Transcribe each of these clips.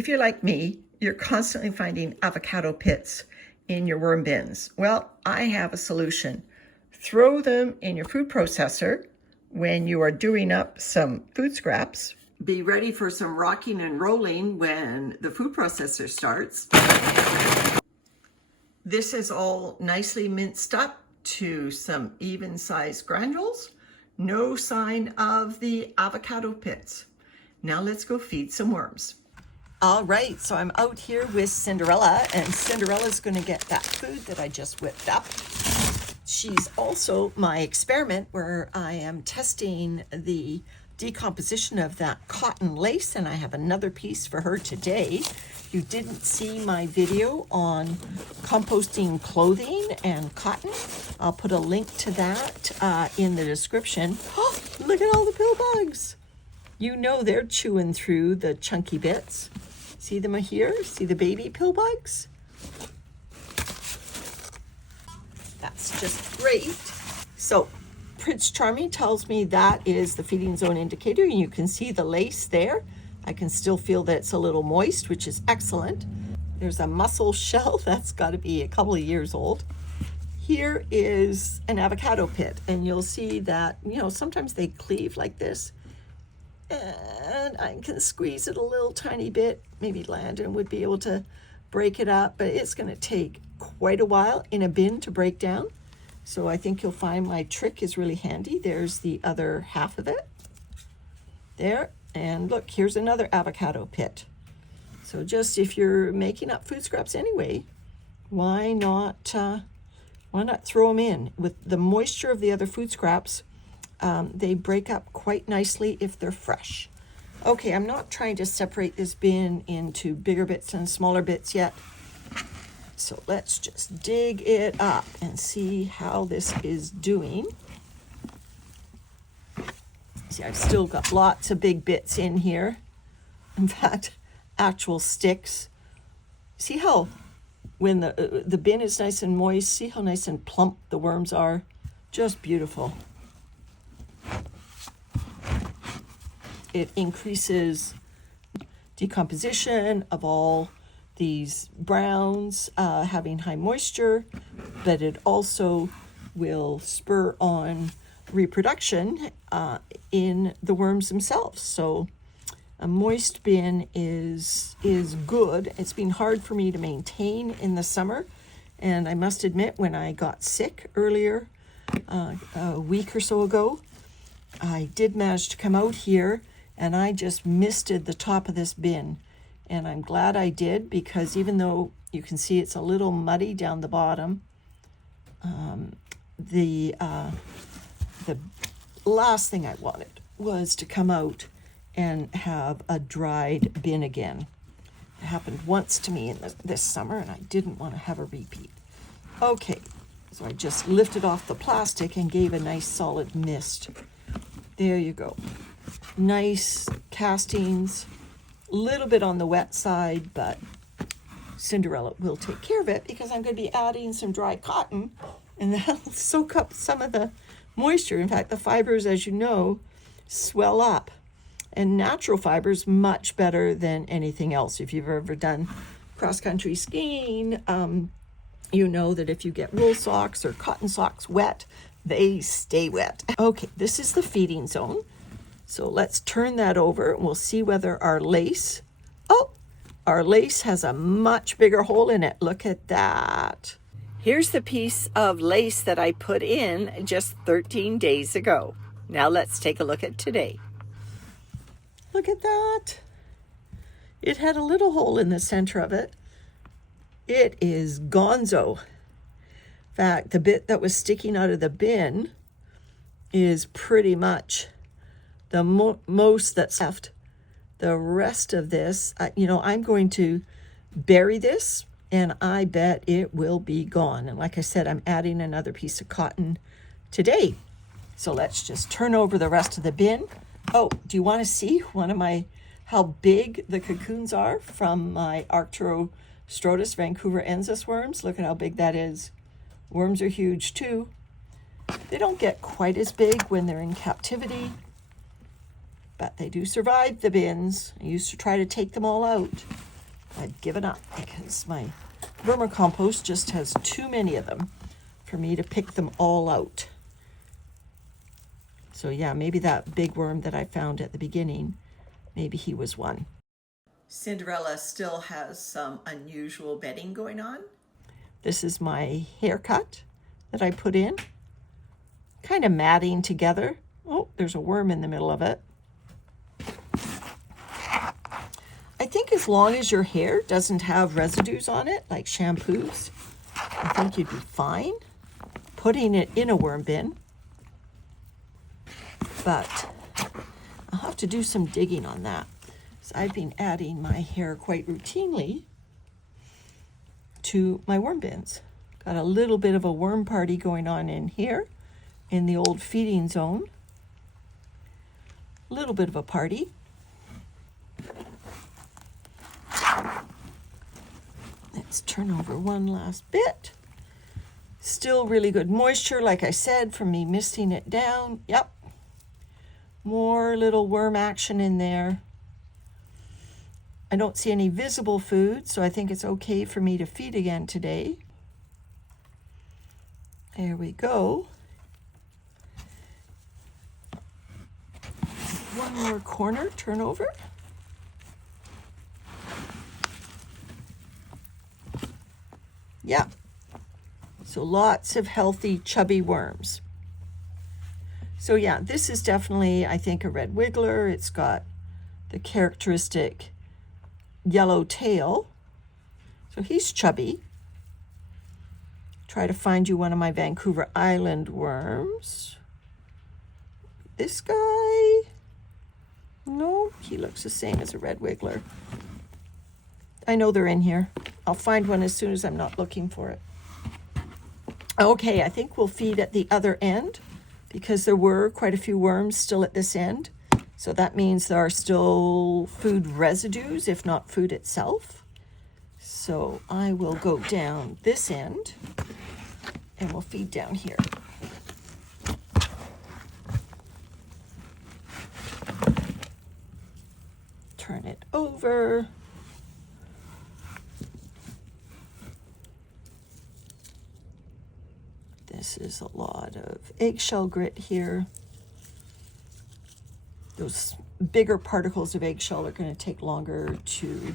If you're like me, you're constantly finding avocado pits in your worm bins. Well, I have a solution. Throw them in your food processor when you are doing up some food scraps. Be ready for some rocking and rolling when the food processor starts. This is all nicely minced up to some even-sized granules. No sign of the avocado pits. Now let's go feed some worms. All right, so I'm out here with Cinderella, and Cinderella's gonna get that food that I just whipped up. She's also my experiment where I am testing the decomposition of that cotton lace, and I have another piece for her today. You didn't see my video on composting clothing and cotton. I'll put a link to that in the description. Oh, look at all the pill bugs. You know they're chewing through the chunky bits. See them here? See the baby pill bugs? That's just great. So Prince Charming tells me that is the feeding zone indicator, and you can see the lace there. I can still feel that it's a little moist, which is excellent. There's a mussel shell that's got to be a couple of years old. Here is an avocado pit, and you'll see that, you know, sometimes they cleave like this. And I can squeeze it a little tiny bit. Maybe Landon would be able to break it up, but it's going to take quite a while in a bin to break down. So I think you'll find my trick is really handy. There's the other half of it. There. And look, here's another avocado pit. So just if you're making up food scraps anyway, why not throw them in? With the moisture of the other food scraps, they break up quite nicely if they're fresh. Okay, I'm not trying to separate this bin into bigger bits and smaller bits yet. So let's just dig it up and see how this is doing. See, I've still got lots of big bits in here. In fact, actual sticks. See how when the bin is nice and moist, see how nice and plump the worms are? Just beautiful. It increases decomposition of all these browns having high moisture, but it also will spur on reproduction in the worms themselves. So a moist bin is good. It's been hard for me to maintain in the summer, and I must admit, when I got sick earlier a week or so ago, I did manage to come out here and I just misted the top of this bin, and I'm glad I did, because even though you can see it's a little muddy down the bottom, the last thing I wanted was to come out and have a dried bin again. It happened once to me in this summer, and I didn't want to have a repeat. Okay, so I just lifted off the plastic and gave a nice solid mist. There you go. Nice castings, a little bit on the wet side, but Cinderella will take care of it because I'm going to be adding some dry cotton, and that'll soak up some of the moisture. In fact, the fibers, as you know, swell up, and natural fibers much better than anything else. If you've ever done cross-country skiing, you know that if you get wool socks or cotton socks wet, they stay wet. Okay, this is the feeding zone. So let's turn that over and we'll see whether our lace, our lace has a much bigger hole in it. Look at that. Here's the piece of lace that I put in just 13 days ago. Now let's take a look at today. Look at that. It had a little hole in the center of it. It is gonzo. In fact, the bit that was sticking out of the bin is pretty much the most that's left. The rest of this, I'm going to bury this, and I bet it will be gone. And like I said, I'm adding another piece of cotton today. So let's just turn over the rest of the bin. Oh, do you want to see how big the cocoons are from my Arcturostrotus vancouverensis worms? Look at how big that is. Worms are huge too. They don't get quite as big when they're in captivity, but they do survive the bins. I used to try to take them all out. I've given up because my vermicompost just has too many of them for me to pick them all out. So yeah, maybe that big worm that I found at the beginning, maybe he was one. Cinderella still has some unusual bedding going on. This is my haircut that I put in, kind of matting together. Oh, there's a worm in the middle of it. I think as long as your hair doesn't have residues on it, like shampoos, I think you'd be fine putting it in a worm bin. But I'll have to do some digging on that. So I've been adding my hair quite routinely to my worm bins. Got a little bit of a worm party going on in here in the old feeding zone. A little bit of a party. Let's turn over one last bit. Still really good moisture, like I said, from me misting it down. Yep. More little worm action in there. I don't see any visible food, so I think it's okay for me to feed again today. There we go. One more corner, turn over. Yeah. So lots of healthy, chubby worms. So yeah, this is definitely, I think, a red wiggler. It's got the characteristic yellow tail. So he's chubby. Try to find you one of my Vancouver Island worms. This guy, no, he looks the same as a red wiggler. I know they're in here. I'll find one as soon as I'm not looking for it. Okay, I think we'll feed at the other end because there were quite a few worms still at this end. So that means there are still food residues, if not food itself. So I will go down this end and we'll feed down here. Turn it over. This is a lot of eggshell grit here. Those bigger particles of eggshell are going to take longer to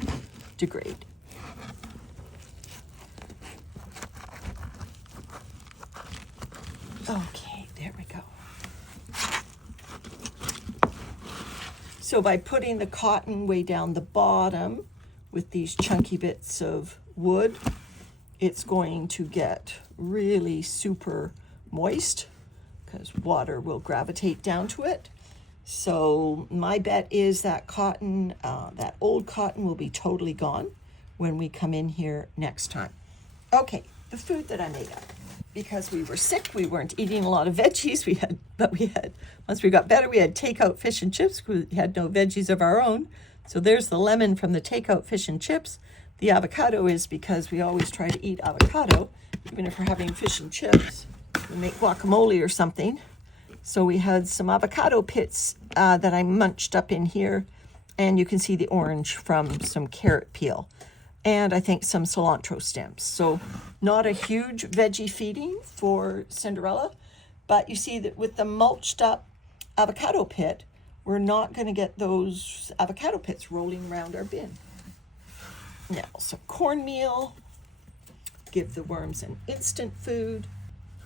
degrade. Okay, there we go. So by putting the cotton way down the bottom with these chunky bits of wood, it's going to get really super moist because water will gravitate down to it. So my bet is that cotton, that old cotton will be totally gone when we come in here next time. Okay, the food that I made up. Because we were sick, we weren't eating a lot of veggies. Once we got better, we had takeout fish and chips. We had no veggies of our own. So there's the lemon from the takeout fish and chips. The avocado is because we always try to eat avocado, even if we're having fish and chips. We make guacamole or something. So we had some avocado pits that I munched up in here. And you can see the orange from some carrot peel. And I think some cilantro stems. So not a huge veggie feeding for Cinderella. But you see that with the mulched up avocado pit, we're not going to get those avocado pits rolling around our bin. Now, some cornmeal, give the worms an instant food,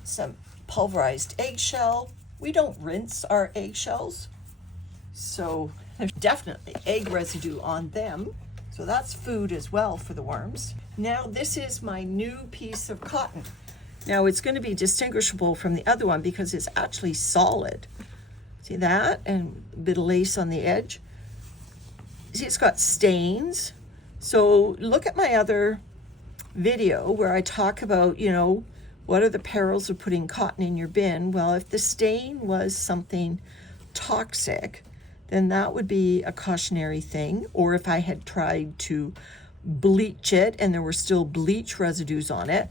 some pulverized eggshell. We don't rinse our eggshells, so there's definitely egg residue on them. So that's food as well for the worms. Now this is my new piece of cotton. Now it's going to be distinguishable from the other one because it's actually solid. See that? And a bit of lace on the edge. See, it's got stains. So look at my other video where I talk about, what are the perils of putting cotton in your bin? Well, if the stain was something toxic, then that would be a cautionary thing. Or if I had tried to bleach it and there were still bleach residues on it.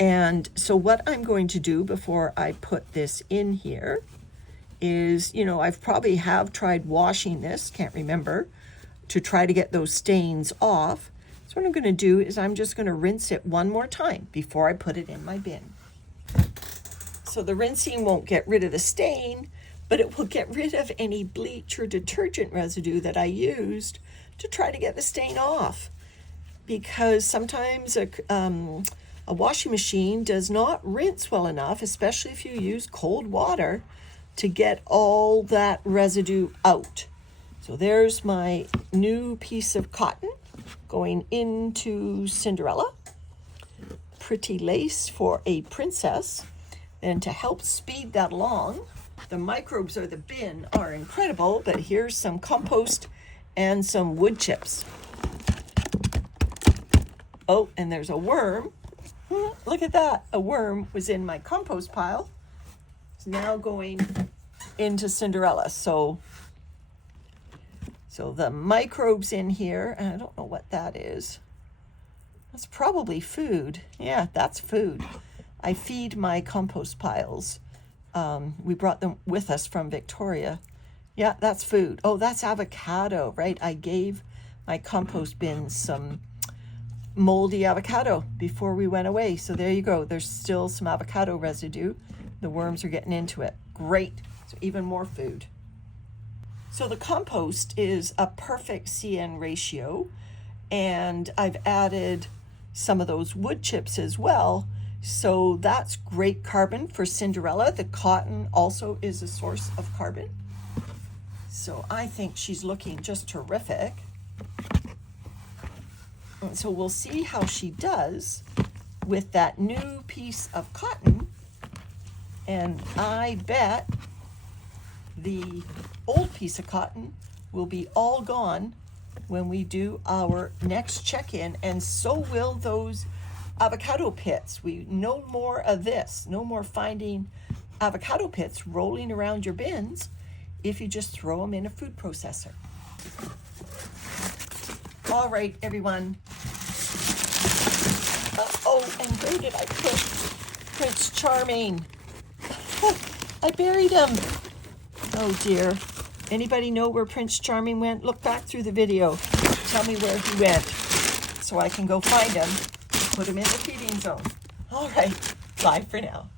And so what I'm going to do before I put this in here is, I've probably have tried washing this, can't remember. to try to get those stains off. So what I'm going to do is I'm just going to rinse it one more time before I put it in my bin. So the rinsing won't get rid of the stain, but it will get rid of any bleach or detergent residue that I used to try to get the stain off. Because sometimes a washing machine does not rinse well enough, especially if you use cold water, to get all that residue out. So there's my new piece of cotton going into Cinderella. Pretty lace for a princess. And to help speed that along, the microbes or the bin are incredible, but here's some compost and some wood chips. Oh, and there's a worm. Look at that. A worm was in my compost pile. It's now going into Cinderella. So the microbes in here, and I don't know what that is. That's probably food. Yeah, that's food. I feed my compost piles. We brought them with us from Victoria. Yeah, that's food. Oh, that's avocado, right? I gave my compost bin some moldy avocado before we went away. So there you go. There's still some avocado residue. The worms are getting into it. Great. So even more food. So the compost is a perfect CN ratio. And I've added some of those wood chips as well. So that's great carbon for Cinderella. The cotton also is a source of carbon. So I think she's looking just terrific. And so we'll see how she does with that new piece of cotton. And I bet the old piece of cotton will be all gone when we do our next check-in, and so will those avocado pits. We no more of this, no more finding avocado pits rolling around your bins if you just throw them in a food processor. All right, everyone. Oh, and where did I put Prince Charming? I buried him. Oh dear. Anybody know where Prince Charming went? Look back through the video. Tell me where he went so I can go find him. Put him in the feeding zone. All right. Bye for now.